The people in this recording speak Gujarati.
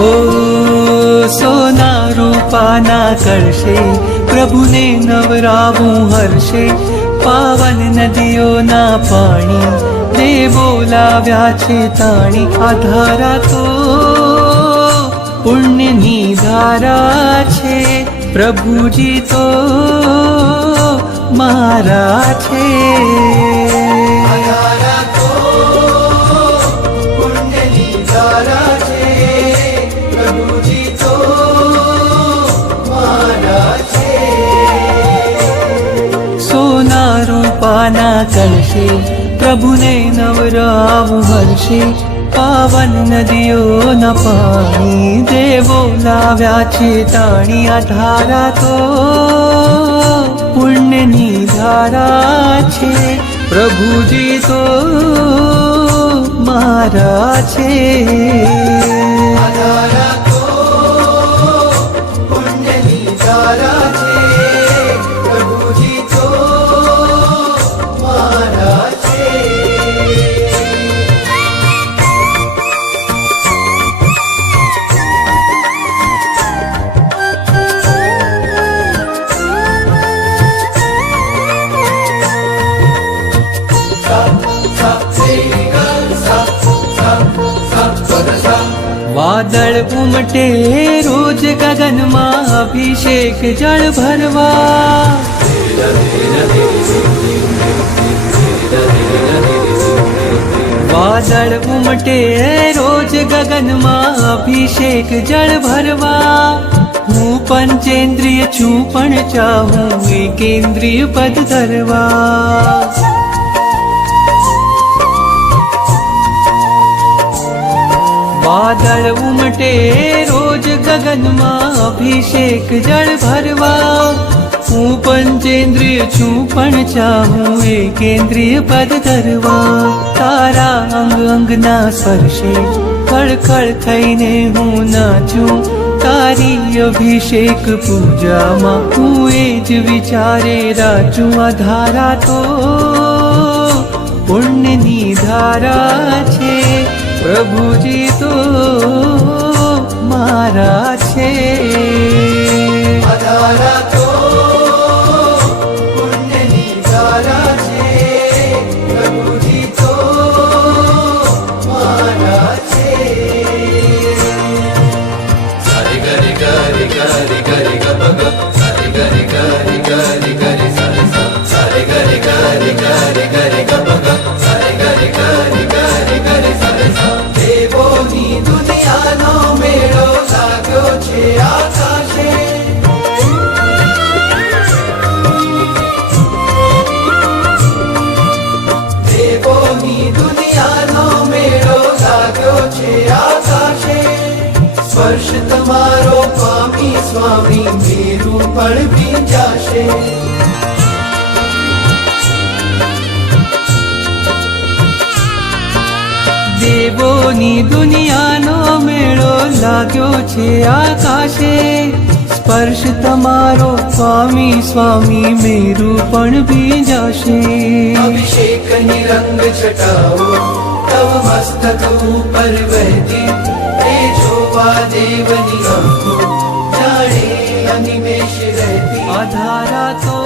હો સોના રૂપાના કરશે, પ્રભુને નવરાવું હર્ષે. પાવન નદીઓના પાણી દે બોલાવ્યા છે તાણી. આ ધારા તો પુણ્યની ધારા છે, પ્રભુજી તો મારા છે. રૂપાના કલશે, પ્રભુને નવરાવું હર્ષે. પાવન નદીઓના પાણી દે બોલાવ્યા છે તાણી. આ ધારા તો પુણ્યની ધારા છે, પ્રભુજી તો મારા છે. વાદળ ઉમટે રોજ ગગનમાં, અભિષેક જળ ભરવા. વાદળ ઉમટે રોજ ગગનમાં, અભિષેક જળ ભરવા. હું પંચેન્દ્રિય છું પણ ચાહું એકેન્દ્રિય પદ ધરવા. વાદળ ઉમટે રોજ ગગનમાં, અભિષેક જળ ભરવા. હું પંચેન્દ્રિય છું પણ ચાહું એકેન્દ્રિય પદ ધરવા. તારા અંગ અંગના સ્પર્શે ખળખળ થઈને હું નાચું. તારી અભિષેક પૂજામાં હું એ જ વિચારે રાચું. આ ધારા તો પુણ્યની ધારા છે, પ્રભુજી તો મારા છે. આ ધારા તો પુણ્યની ધારા છે, પ્રભુજી તો મારા છે. સારી ગરી ગરી ગરી ગરી ગપ ગપ, સારી ગરી ગરી ગરી ગરી સારી સા, સારી ગરી ગરી ગરી ગરી ગપ ગપ, સારી ગરી ગરી ગરી ગરી સારી સા. દેવોની દુનિયાનો મેળો લાગ્યો છે આકાશે. દેવોની દુનિયાનો મેળો લાગ્યો છે આકાશે. સ્પર્શ તમારો પામી સ્વામી, મેરું પણ ભીંજાશે. દેવોની દુનિયાનો મેળો લાગ્યો છે આકાશે. સ્પર્શ તમારો સ્વામી સ્વામી, મેરું પણ ભીંજાશે. અભિષેકની રંગ છટાઓ તવ મસ્તક ઉપર વહેતી, એ જોવા દેવની આંખો જાણે અનિમેષ રહેતી. આ ધારા તો